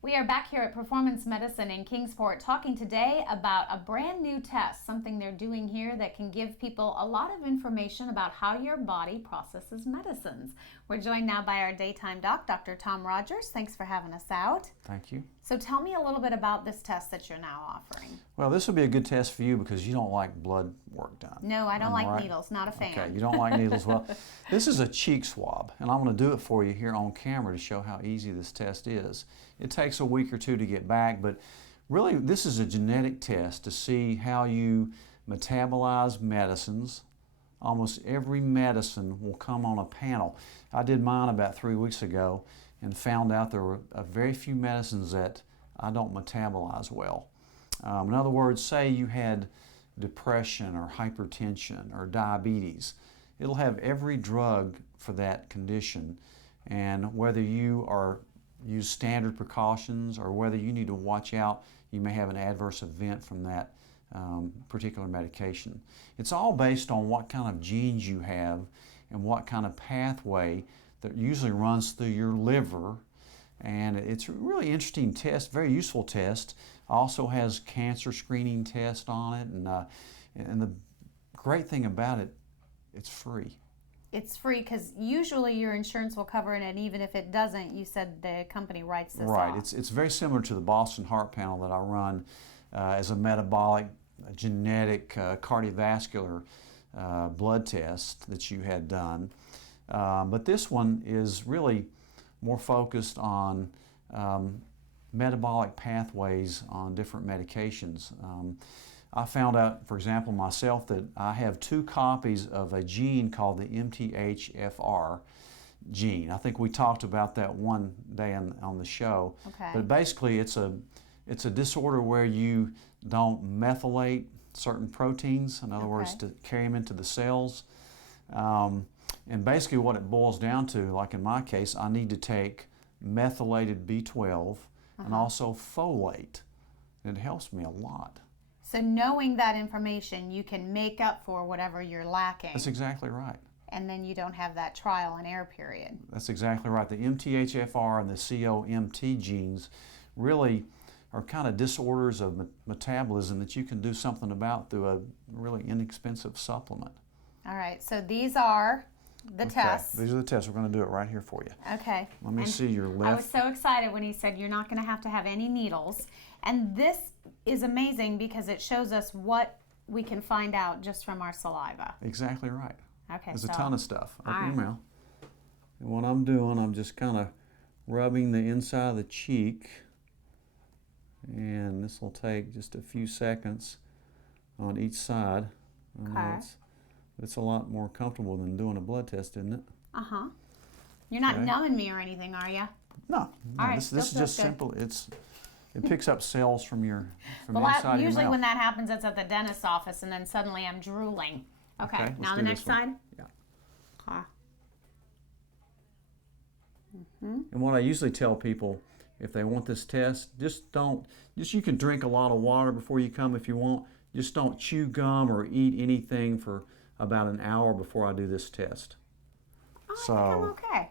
We are back here at Performance Medicine in Kingsport talking today about a brand new test, something they're doing here that can give people a lot of information about how your body processes medicines. We're joined now by our daytime doc, Dr. Tom Rogers. Thanks for having us out. Thank you. So tell me a little bit about this test that you're now offering. Well, this will be a good test for you because you don't like blood work done. No, I don't like needles. Not a fan. Okay, you don't like needles. Well, this is a cheek swab, and I'm going to do it for you here on camera to show how easy this test is. It takes a week or two to get back, but really this is a genetic test to see how you metabolize medicines. Almost every medicine will come on a panel. I did mine about 3 weeks ago and found out there were very few medicines that I don't metabolize well. In other words, say you had depression or hypertension or diabetes. It'll have every drug for that condition, and whether you use standard precautions or whether you need to watch out, you may have an adverse event from that particular medication. It's all based on what kind of genes you have and what kind of pathway that usually runs through your liver. And it's a really interesting test, very useful test. Also has cancer screening test on it, and the great thing about it, it's free. It's free because usually your insurance will cover it, and even if it doesn't, you said the company writes this off. Right. It's very similar to the Boston Heart Panel that I run as a metabolic, genetic, cardiovascular blood test that you had done. But this one is really more focused on metabolic pathways on different medications. I found out, for example, myself, that I have 2 copies of a gene called the MTHFR gene. I think we talked about that one day on the show. Okay. But basically, it's a disorder where you don't methylate certain proteins, in other words, to carry them into the cells. And basically what it boils down to, like in my case, I need to take methylated B12 and also folate. And it helps me a lot. So knowing that information, you can make up for whatever you're lacking. That's exactly right. And then you don't have that trial and error period. That's exactly right. The MTHFR and the COMT genes really are kind of disorders of metabolism that you can do something about through a really inexpensive supplement. All right, so these are the tests. These are the tests. We're going to do it right here for you. Okay. Let me see your left. I was so excited when he said you're not going to have any needles. And this is amazing because it shows us what we can find out just from our saliva. Exactly right. Okay. There's a ton of stuff. Open right. your mouth. And what I'm doing, I'm just kind of rubbing the inside of the cheek. And this will take just a few seconds on each side. Okay. It's a lot more comfortable than doing a blood test, isn't it? Uh-huh. You're not numbing me or anything, are you? No. All right, this is just simple. It picks up cells from the inside of your mouth. Usually when that happens, it's at the dentist's office, and then suddenly I'm drooling. Okay, now the next side? Yeah. Okay. And what I usually tell people, if they want this test, you can drink a lot of water before you come if you want. Just don't chew gum or eat anything for about an hour before I do this test. Oh, I think I'm okay.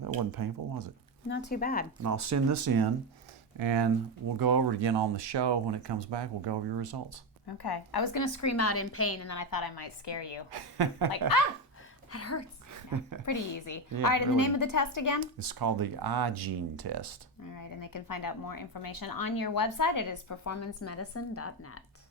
That wasn't painful, was it? Not too bad. And I'll send this in, and we'll go over it again on the show. When it comes back, we'll go over your results. Okay. I was going to scream out in pain, and then I thought I might scare you. Like, that hurts. Yeah, pretty easy. Yeah, all right, and really. the name of the test again? It's called the IGene Test. All right, and they can find out more information on your website. It is performancemedicine.net.